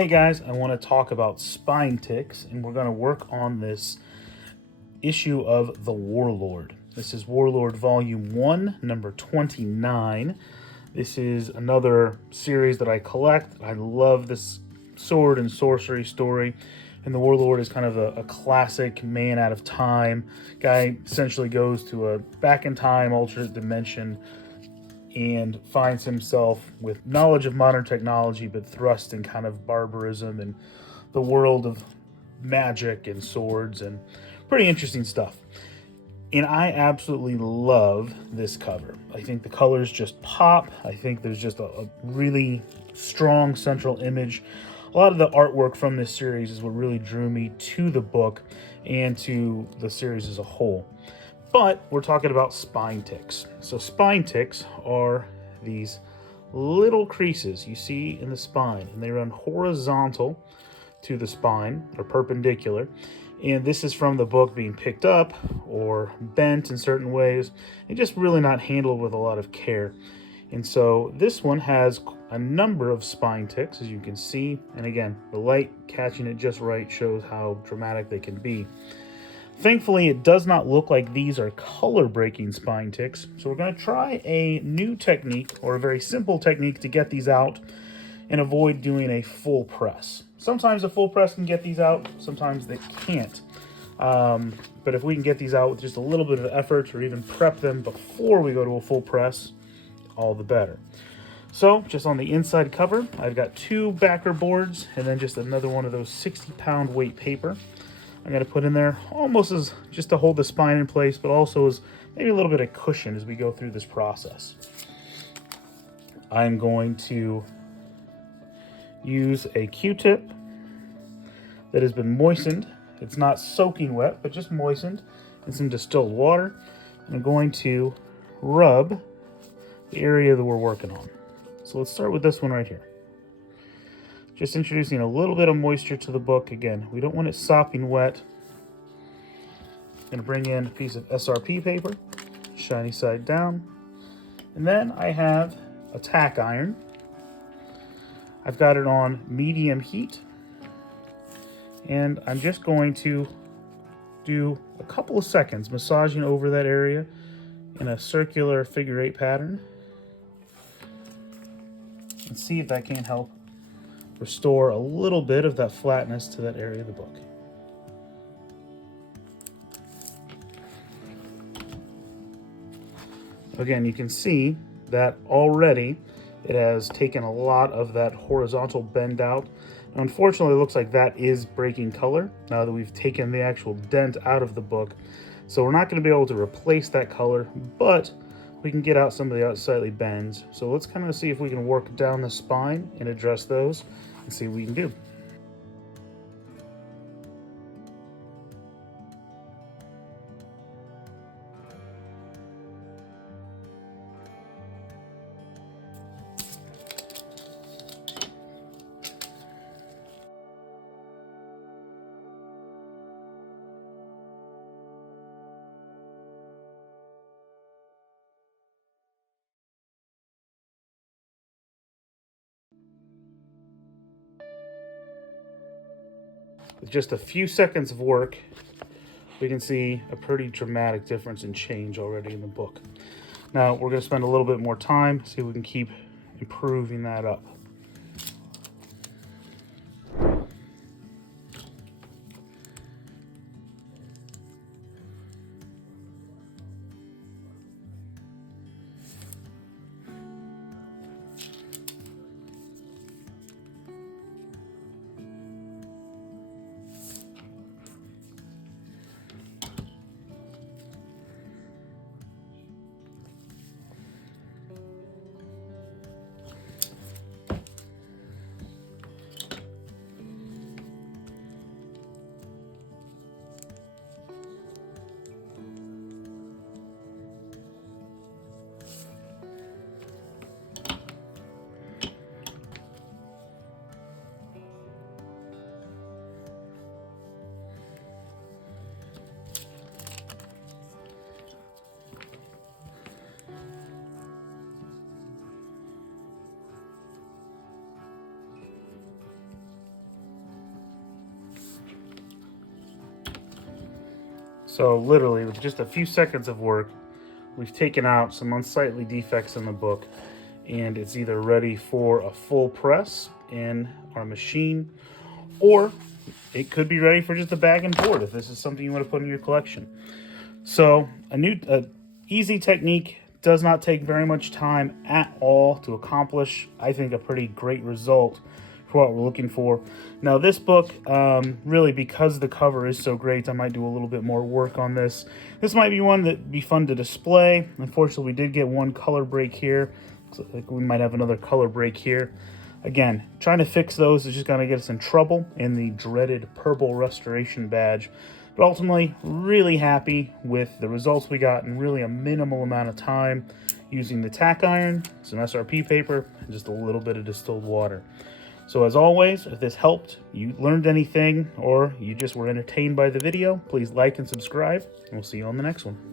Today, guys, I want to talk about spine ticks, and we're going to work on this issue of The Warlord. This is Warlord Volume 1, number 29. This is another series that I collect. I love this sword and sorcery story, and the Warlord is kind of a classic man out of time. Guy essentially goes to a back in time, alternate dimension, and finds himself with knowledge of modern technology, but thrust in kind of barbarism and the world of magic and swords, and pretty interesting stuff. And I absolutely love this cover. I think the colors just pop. I think there's just a really strong central image. A lot of the artwork from this series is what really drew me to the book and to the series as a whole. But we're talking about spine ticks. So spine ticks are these little creases you see in the spine, and they run horizontal to the spine, or perpendicular. And this is from the book being picked up or bent in certain ways and just really not handled with a lot of care. And so this one has a number of spine ticks, as you can see. And again, the light catching it just right shows how dramatic they can be. Thankfully, it does not look like these are color-breaking spine ticks, so we're going to try a new technique, or a very simple technique, to get these out and avoid doing a full press. Sometimes a full press can get these out, sometimes they can't. But if we can get these out with just a little bit of effort, or even prep them before we go to a full press, all the better. So, just on the inside cover, I've got 2 backer boards, and then just another one of those 60-pound weight paper. I'm going to put in there almost as just to hold the spine in place, but also as maybe a little bit of cushion as we go through this process. I'm going to use a Q-tip that has been moistened. It's not soaking wet, but just moistened in some distilled water. I'm going to rub the area that we're working on. So let's start with this one right here. Just introducing a little bit of moisture to the book. Again, we don't want it sopping wet. I'm going to bring in a piece of SRP paper, shiny side down. And then I have a tack iron. I've got it on medium heat. And I'm just going to do a couple of seconds massaging over that area in a circular figure 8 pattern. And see if that can help restore a little bit of that flatness to that area of the book. Again, you can see that already it has taken a lot of that horizontal bend out. Now, unfortunately, it looks like that is breaking color now that we've taken the actual dent out of the book. So we're not going to be able to replace that color, but we can get out some of the unsightly bends. So let's kind of see if we can work down the spine and address those and see what we can do. With just a few seconds of work, we can see a pretty dramatic difference in change already in the book. Now, we're going to spend a little bit more time, see if we can keep improving that up. So literally, with just a few seconds of work, we've taken out some unsightly defects in the book, and it's either ready for a full press in our machine, or it could be ready for just a bag and board if this is something you want to put in your collection. So a easy technique, does not take very much time at all to accomplish, I think, a pretty great result for what we're looking for. Now this book, really, because the cover is so great, I might do a little bit more work on this. This might be one that'd be fun to display. Unfortunately, we did get one color break here. Looks like we might have another color break here. Again, trying to fix those is just going to get us in trouble in the dreaded purple restoration badge. But ultimately, really happy with the results we got in really a minimal amount of time using the tack iron, some SRP paper, and just a little bit of distilled water. So as always, if this helped, you learned anything, or you just were entertained by the video, please like and subscribe, and we'll see you on the next one.